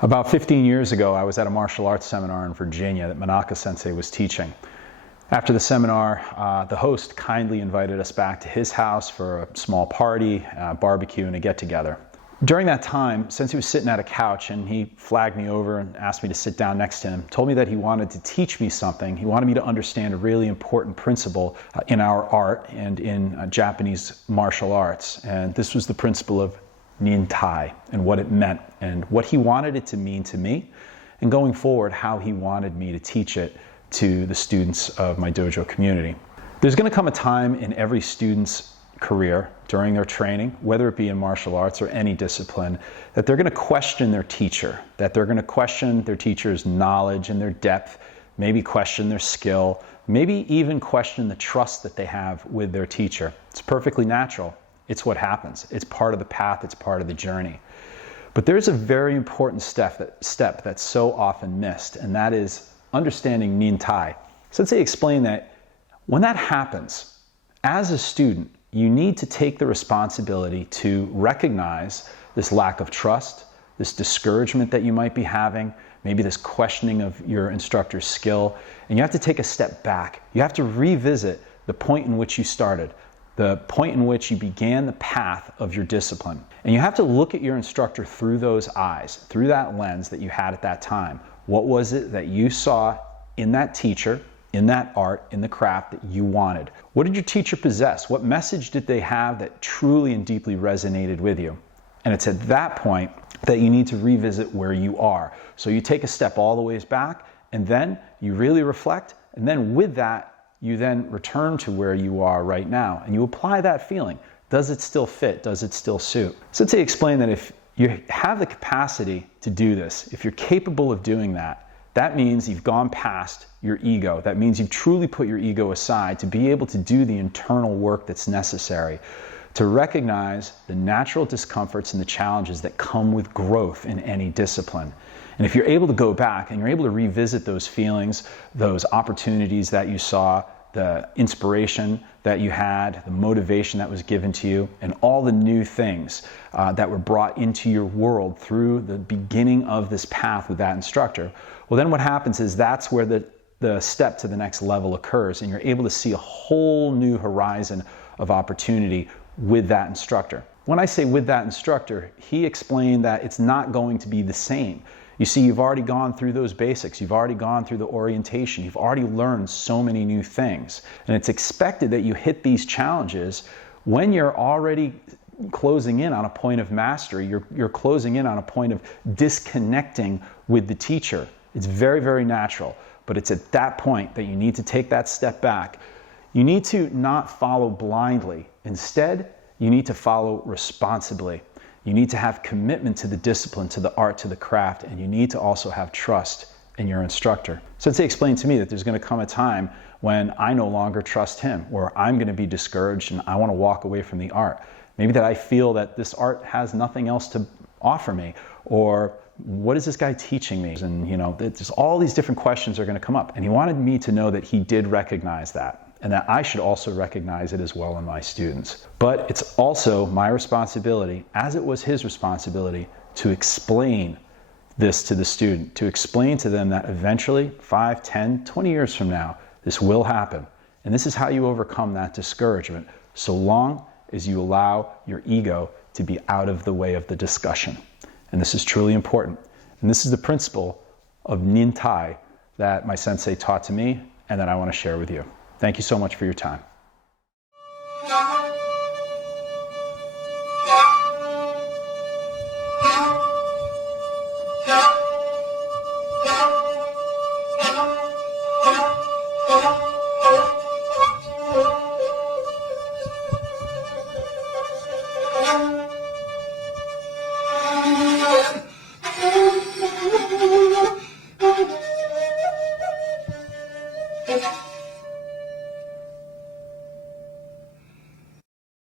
About 15 years ago, I was at a martial arts seminar in Virginia that Manaka Sensei was teaching. After the seminar, the host kindly invited us back to his house for a small party, barbecue, and a get-together. During that time, Sensei was sitting at a couch and he flagged me over and asked me to sit down next to him, told me that he wanted to teach me something. He wanted me to understand a really important principle in our art and in Japanese martial arts. And this was the principle of Nin Tai and what it meant and what he wanted it to mean to me, and going forward, how he wanted me to teach it to the students of my dojo community. There's going to come a time in every student's career during their training, whether it be in martial arts or any discipline, that they're going to question their teacher, that they're going to question their teacher's knowledge and their depth, maybe question their skill, maybe even question the trust that they have with their teacher. It's perfectly natural. It's what happens. It's part of the path. It's part of the journey. But there's a very important step that's so often missed, and that is understanding Nin Tai. Sensei explained that when that happens, as a student, you need to take the responsibility to recognize this lack of trust, this discouragement that you might be having, maybe this questioning of your instructor's skill, and you have to take a step back. You have to revisit the point in which you started, the point in which you began the path of your discipline. And you have to look at your instructor through those eyes, through that lens that you had at that time. What was it that you saw in that teacher, in that art, in the craft that you wanted? What did your teacher possess? What message did they have that truly and deeply resonated with you? And it's at that point that you need to revisit where you are. So you take a step all the ways back, and then you really reflect, and then with that, you then return to where you are right now, and you apply that feeling. Does it still fit? Does it still suit? Sensei explained that if you have the capacity to do this, if you're capable of doing that, that means you've gone past your ego. That means you've truly put your ego aside to be able to do the internal work that's necessary, to recognize the natural discomforts and the challenges that come with growth in any discipline. And if you're able to go back and you're able to revisit those feelings, those opportunities that you saw, the inspiration that you had, the motivation that was given to you, and all the new things that were brought into your world through the beginning of this path with that instructor, well, then what happens is that's where the step to the next level occurs, and you're able to see a whole new horizon of opportunity with that instructor. When I say with that instructor, he explained that it's not going to be the same. You see, you've already gone through those basics. You've already gone through the orientation. You've already learned so many new things. And it's expected that you hit these challenges when you're already closing in on a point of mastery. You're closing in on a point of disconnecting with the teacher. It's very, very natural. But it's at that point that you need to take that step back. You need to not follow blindly. Instead, you need to follow responsibly. You need to have commitment to the discipline, to the art, to the craft, and you need to also have trust in your instructor. Sensei explained to me that there's going to come a time when I no longer trust him, or I'm going to be discouraged and I want to walk away from the art. Maybe that I feel that this art has nothing else to offer me, or what is this guy teaching me? And there's all these different questions are going to come up. And he wanted me to know that he did recognize that, and that I should also recognize it as well in my students. But it's also my responsibility, as it was his responsibility, to explain this to the student, to explain to them that eventually, 5, 10, 20 years from now, this will happen. And this is how you overcome that discouragement, so long as you allow your ego to be out of the way of the discussion. And this is truly important. And this is the principle of Nin Tai that my sensei taught to me and that I want to share with you. Thank you so much for your time.